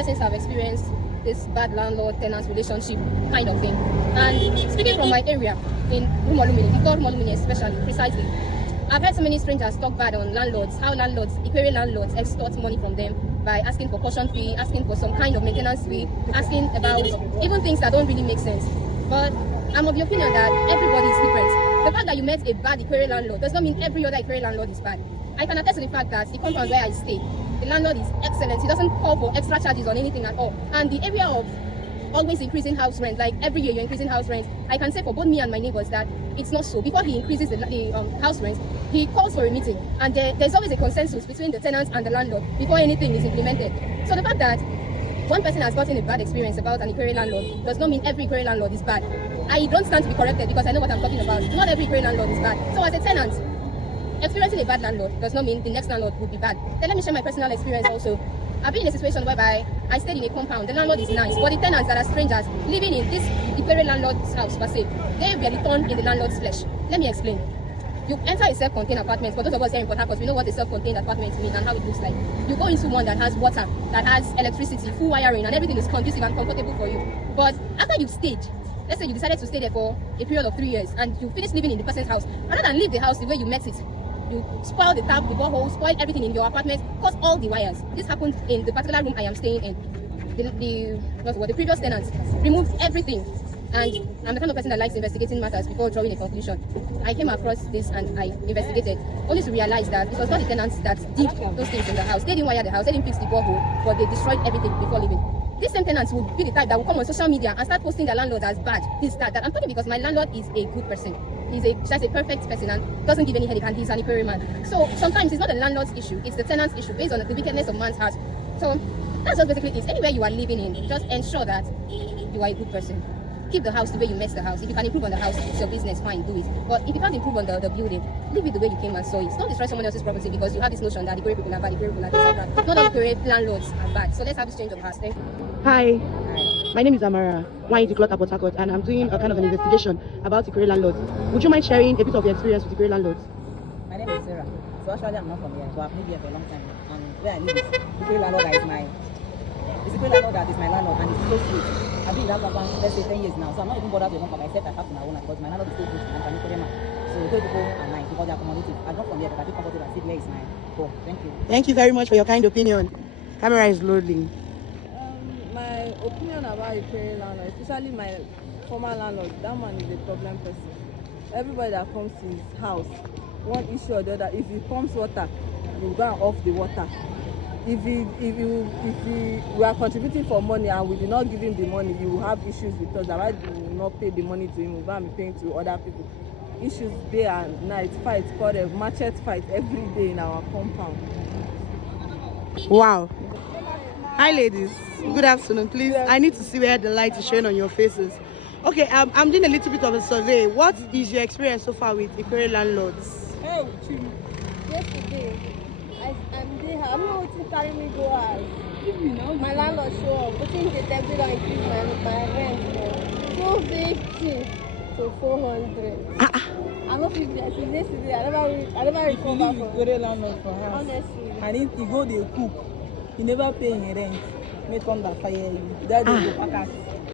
persons have experienced this bad landlord-tenant relationship kind of thing. And speaking from my area in Rumolumini, we call Rumolumini especially, precisely, I've heard so many strangers talk bad on landlords, how landlords, Ikwere landlords, extort money from them by asking for caution fee, asking for some kind of maintenance fee, asking about even things that don't really make sense. But I'm of the opinion that everybody is different. The fact that you met a bad Ikwere landlord does not mean every other Ikwere landlord is bad. I can attest to the fact that the compound where I stay, the landlord is excellent. He doesn't call for extra charges on anything at all. And the area of always increasing house rent, like every year you're increasing house rent, I can say for both me and my neighbors that it's not so. Before he increases the house rent, he calls for a meeting, and there's always a consensus between the tenants and the landlord before anything is implemented. So the fact that one person has gotten a bad experience about an Ikwere landlord does not mean every Ikwere landlord is bad. I don't stand to be corrected because I know what I'm talking about. Not every Ikwere landlord is bad. So as a tenant, experiencing a bad landlord does not mean the next landlord would be bad. Then let me share my personal experience also. I've been in a situation whereby I stayed in a compound. The landlord is nice, but the tenants that are strangers living in this Ikwere landlord's house per se, they were the thorn in the landlord's flesh. Let me explain. You enter a self-contained apartment. For those of us here in Port Harcourt, we know what a self-contained apartment means and how it looks like. You go into one that has water, that has electricity, full wiring, and everything is conducive and comfortable for you. But after you've stayed, let's say you decided to stay there for a period of 3 years and you finish living in the person's house, rather than leave the house the way you met it, you spoil the tap, the borehole, spoil everything in your apartment, cut all the wires. This happened in the particular room I am staying in. The previous tenants removed everything. And I'm the kind of person that likes investigating matters before drawing a conclusion. I came across this and I investigated, only to realize that it was not the tenants that did those things in the house. They didn't wire the house, they didn't fix the borehole, but they destroyed everything before leaving. These same tenants would be the type that will come on social media and start posting their landlord as bad. This, that. I'm talking because my landlord is a good person. He's a perfect person and doesn't give any headache, and he's an Ikwere man. So sometimes it's not the landlord's issue, it's the tenant's issue based on the wickedness of man's heart. So that's what basically it is. Anywhere you are living in, just ensure that you are a good person. Keep the house the way you met the house. If you can improve on the house, it's your business, fine, do it. But if you can't improve on the building, leave it the way you came and saw it. Don't destroy someone else's property because you have this notion that the Ikwere people are bad, the Ikwere people are this and that. Not all Ikwere landlords are bad. So let's have this change of heart. Hi, my name is Amara, YT Clot Port Harcourt, and I'm doing a kind of an investigation about Ikwere landlords. Would you mind sharing a bit of your experience with Ikwere landlords? My name is Sarah. So actually I'm not from here, but I've lived here for a long time. And where I live is Ikwere landlord that is my landlord, and it's so sweet. I've been in that compound, let's say 10 years now, so I'm not even bothered to come from except I have to my own because my landlord is so good and I'm Ikwere man. So we go online because they are accommodative. I'm not from here, but I feel comfortable and see where is my home. Thank you. Thank you very much for your kind opinion. Camera is loading. My opinion about Ikwere landlord, especially my former landlord, that man is a problem person. Everybody that comes to his house, one issue or the other, if he pumps water, you go and off the water. If we are contributing for money and we do not give him the money, you will have issues with us. That why do we not pay the money to him? We go and be paying to other people. Issues day and night, fight, quarrel, machete fight every day in our compound. Wow. Hi ladies, good afternoon. Please, I need to see where the light is showing on your faces. Okay, I'm doing a little bit of a survey. What is your experience so far with Ikwere landlords? Hey, yesterday, I'm there. I'm not waiting to carry me go out. My landlord show up. Putting the devil don't increase my rent from 250 to 400. I'm not 50. Since yesterday, I never recover from Ikwere landlord for house. Honestly. And if you go there cook, you never pay your rent. May come back fire you. That day you pack out.